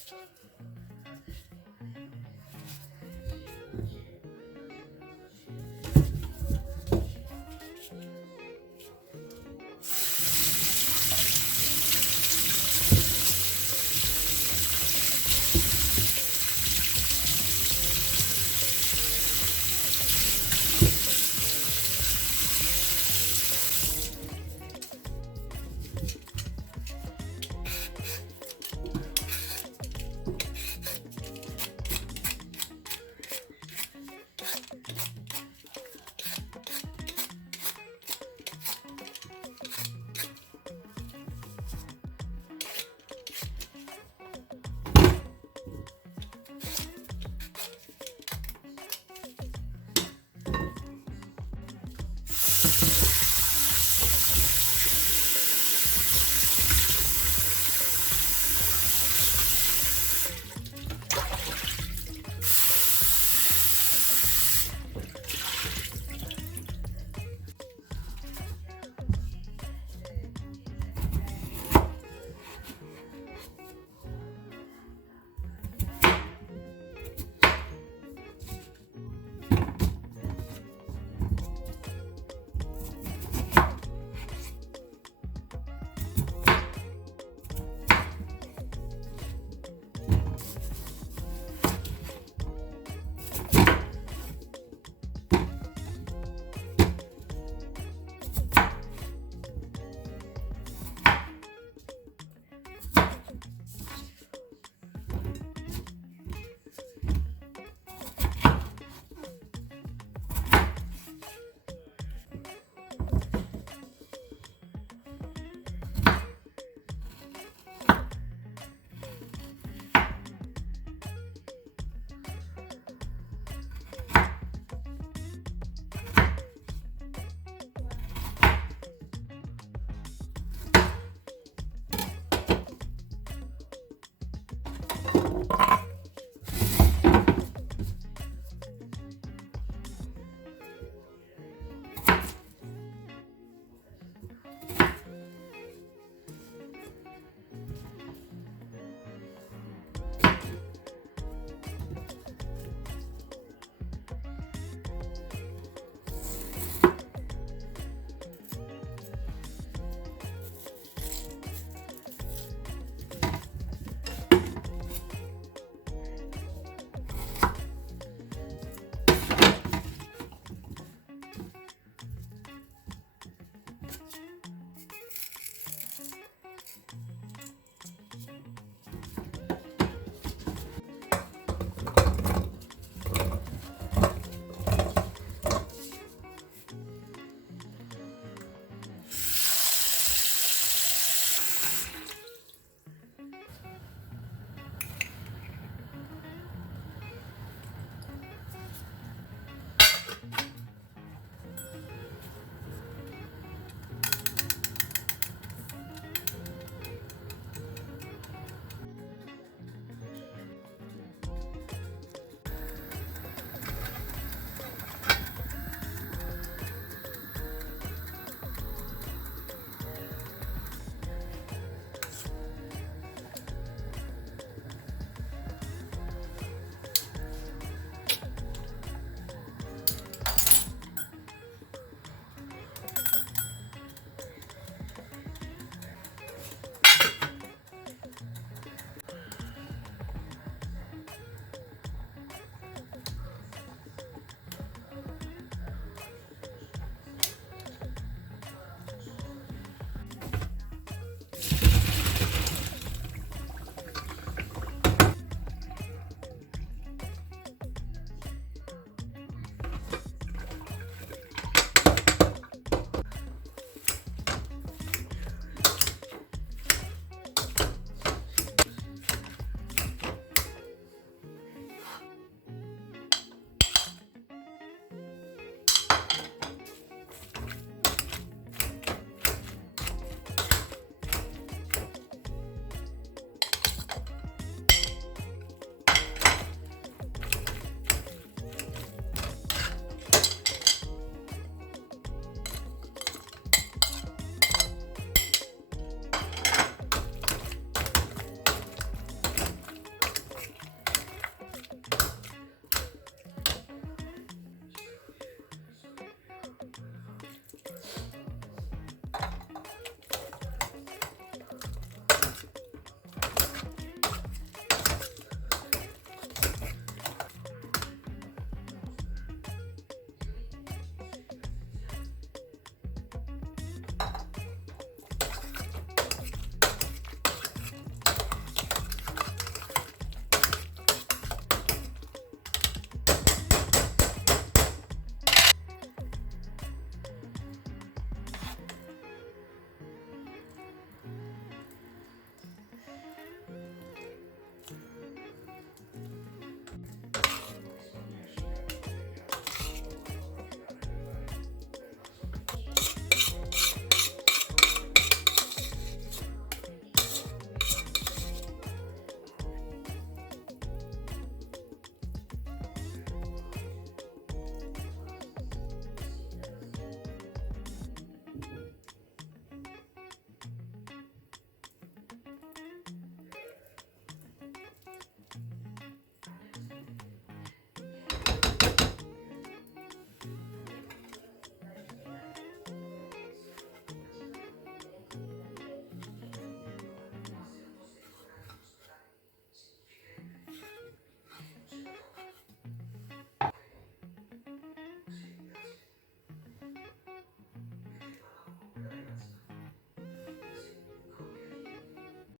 Thank you.